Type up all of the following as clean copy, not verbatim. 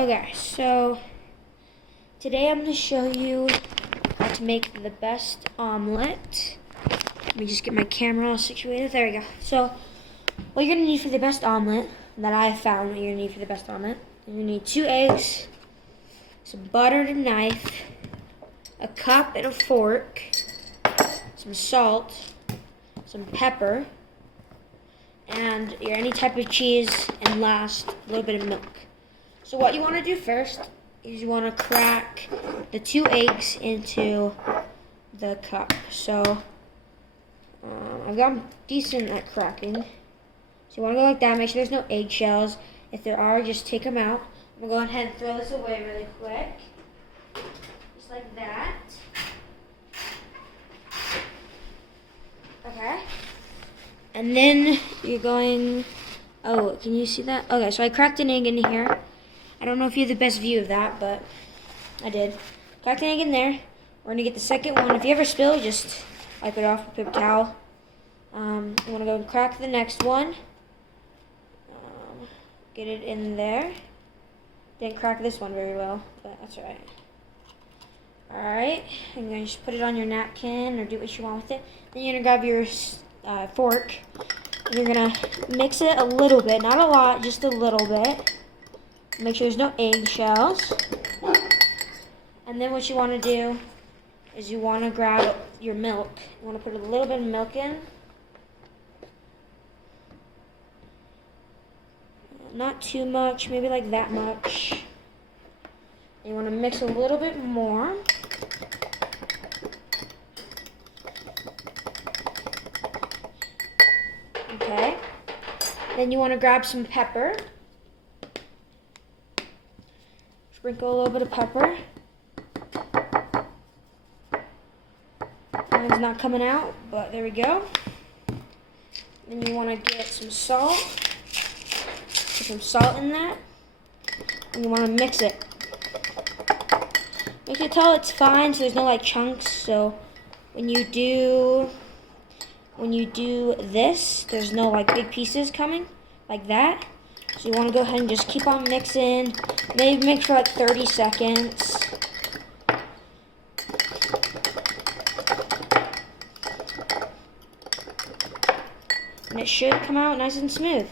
Okay, so today I'm going to show you how to make the best omelet. Let me just get my camera all situated. There we go. So what you're going to need for the best omelet that I have found, what you're going to need for the best omelet, you're going to need 2 eggs, some butter and a knife, a cup and a fork, some salt, some pepper, and any type of cheese, and last, a little bit of milk. So what you want to do first is you want to crack the 2 eggs into the cup. So I've gotten decent at cracking. So you want to go like that. Make sure there's no eggshells. If there are, just take them out. I'm going to go ahead and throw this away really quick. Just like that. Okay. And then you're going, oh, can you see that? Okay, so I cracked an egg in here. I don't know if you have the best view of that, but I did. Cracked an egg in there. We're gonna get the second one. If you ever spill, just wipe it off with a paper towel. I'm gonna go and crack the next one. Get it in there. Didn't crack this one very well, but that's alright. Alright, I'm gonna just put it on your napkin or do what you want with it. Then you're gonna grab your fork. And you're gonna mix it a little bit, not a lot, just a little bit. Make sure there's no eggshells. And then what you want to do is you want to grab your milk. You want to put a little bit of milk in. Not too much, maybe like that much. You want to mix a little bit more. Okay. Then you want to grab some pepper. Sprinkle a little bit of pepper. Mine's not coming out, but there we go. Then you want to get some salt. Put some salt in that. And you want to mix it. Make sure till it's fine so there's no like chunks. So when you do this, there's no like big pieces coming like that. So you want to go ahead and just keep on mixing. Maybe mix for like 30 seconds. And it should come out nice and smooth.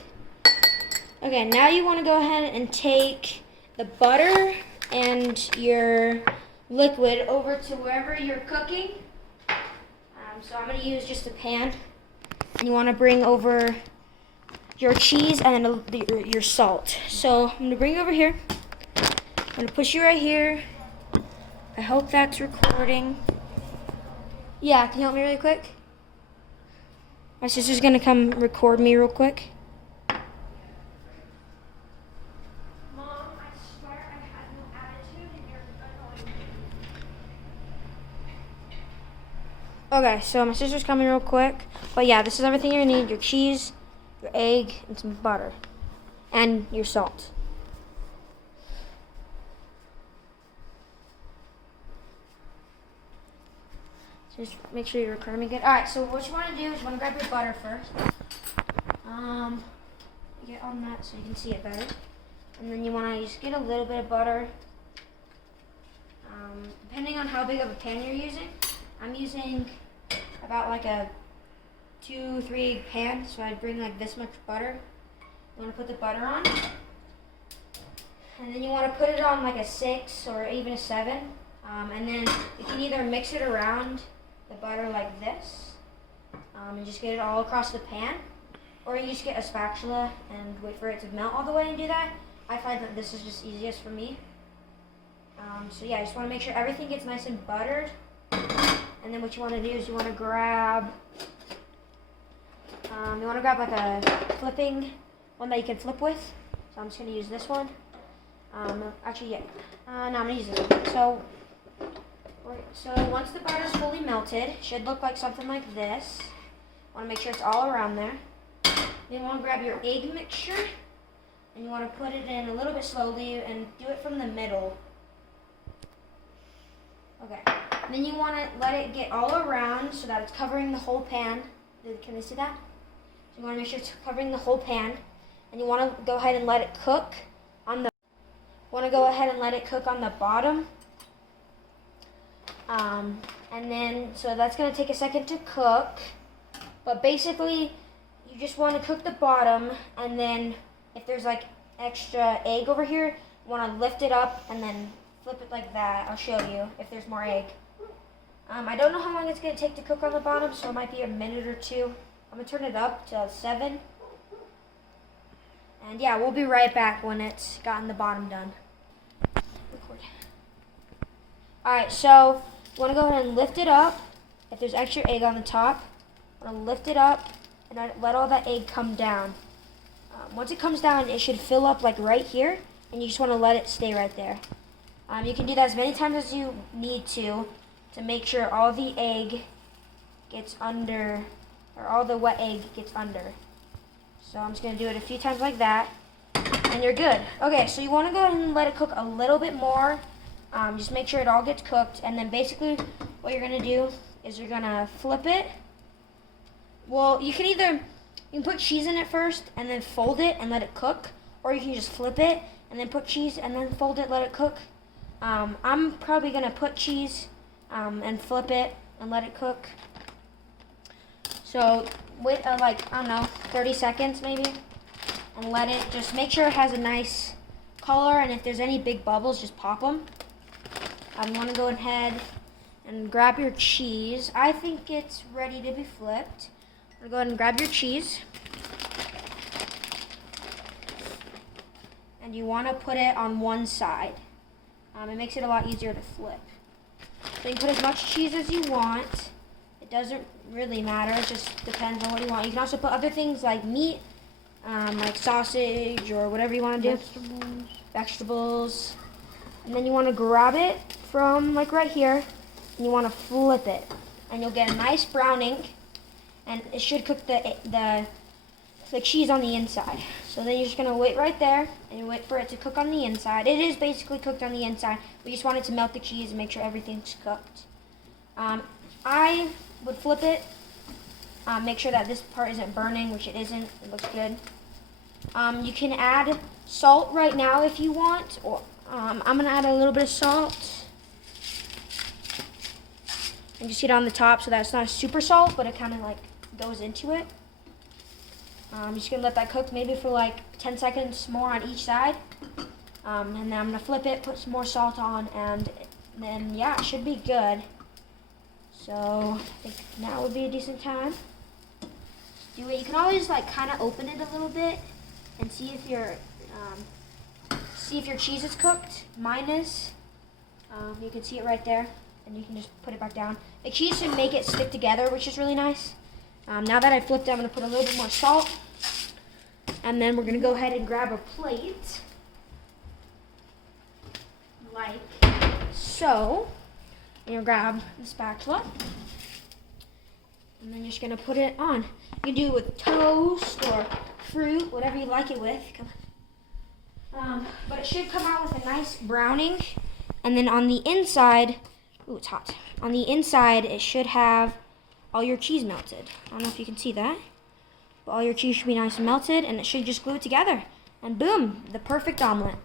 Okay, now you want to go ahead and take the butter and your liquid over to wherever you're cooking. So I'm going to use just a pan. And you want to bring over your cheese and then your salt. So I'm going to bring it over here. I'm going to push you right here. I hope that's recording. Yeah, can you help me really quick? My sister's going to come record me real quick. Mom, I swear I had no attitude and you're annoying. Okay, so my sister's coming real quick. But yeah, this is everything you need. Your cheese, your egg, and some butter. And your salt. Just make sure you're recording me good. Alright, so what you want to do is you want to grab your butter first. Get on that so you can see it better. And then you want to just get a little bit of butter. Depending on how big of a pan you're using. I'm using about like a 2-3 egg pan, so I'd bring like this much butter. You want to put the butter on. And then you want to put it on like a 6 or even a 7. And then you can either mix it around the butter like this and just get it all across the pan, or you just get a spatula and wait for it to melt all the way and do that. I find that this is just easiest for me. So yeah, you just want to make sure everything gets nice and buttered. And then what you want to do is you want to grab like a flipping one that you can flip with. So I'm just going to use this one. Actually, yeah. No, I'm going to use this one. So once the butter is fully melted, it should look like something like this. Want to make sure it's all around there. Then you want to grab your egg mixture, and you want to put it in a little bit slowly and do it from the middle. Okay. And then you want to let it get all around so that it's covering the whole pan. Can they see that? So you want to make sure it's covering the whole pan, and you want to go ahead and let it cook on the Want to go ahead and let it cook on the bottom. And then, so that's going to take a second to cook. But basically, you just want to cook the bottom, and then if there's like extra egg over here, you want to lift it up and then flip it like that. I'll show you if there's more egg. I don't know how long it's going to take to cook on the bottom, so it might be a minute or two. I'm going to turn it up to 7. And yeah, we'll be right back when it's gotten the bottom done. Record. Alright, so you want to go ahead and lift it up. If there's extra egg on the top, you want to lift it up and let all that egg come down. Once it comes down, it should fill up like right here, and you just want to let it stay right there. You can do that as many times as you need to make sure all the egg gets under, or all the wet egg gets under. So I'm just going to do it a few times like that, and you're good. Okay, so you want to go ahead and let it cook a little bit more. Just make sure it all gets cooked, and then basically what you're going to do is you're going to flip it. Well, you can put cheese in it first and then fold it and let it cook, or you can just flip it and then put cheese and then fold it, let it cook. I'm probably going to put cheese and flip it and let it cook. So wait like, I don't know, 30 seconds maybe, and let it, just make sure it has a nice color, and if there's any big bubbles, just pop them. I want to go ahead and grab your cheese. I think it's ready to be flipped. I'm going to go ahead and grab your cheese, and you want to put it on one side. It makes it a lot easier to flip. So you can put as much cheese as you want. It doesn't really matter, it just depends on what you want. You can also put other things like meat, like sausage or whatever you want to do. Vegetables. And then you want to grab it from like right here, and you want to flip it. And you'll get a nice browning, and it should cook the cheese on the inside. So then you're just going to wait right there, and you wait for it to cook on the inside. It is basically cooked on the inside. We just wanted to melt the cheese and make sure everything's cooked. I would flip it, make sure that this part isn't burning, which it isn't. It looks good. You can add salt right now if you want, or I'm going to add a little bit of salt. And just get it on the top so that it's not a super salt, but it kind of like goes into it. I'm just going to let that cook maybe for like 10 seconds more on each side. And then I'm going to flip it, put some more salt on, and then yeah, it should be good. So I think now would be a decent time. Do it. You can always like kind of open it a little bit and see if your cheese is cooked. Mine is. You can see it right there, and you can just put it back down. The cheese should make it stick together, which is really nice. Now that I flipped it, I'm going to put a little bit more salt, and then we're going to go ahead and grab a plate, like so. And you'll grab the spatula, and then you're just going to put it on. You can do it with toast or fruit, whatever you like it with. But it should come out with a nice browning. And then on the inside, ooh, it's hot. On the inside, it should have all your cheese melted. I don't know if you can see that, but all your cheese should be nice and melted, and it should just glue it together. And boom, the perfect omelet.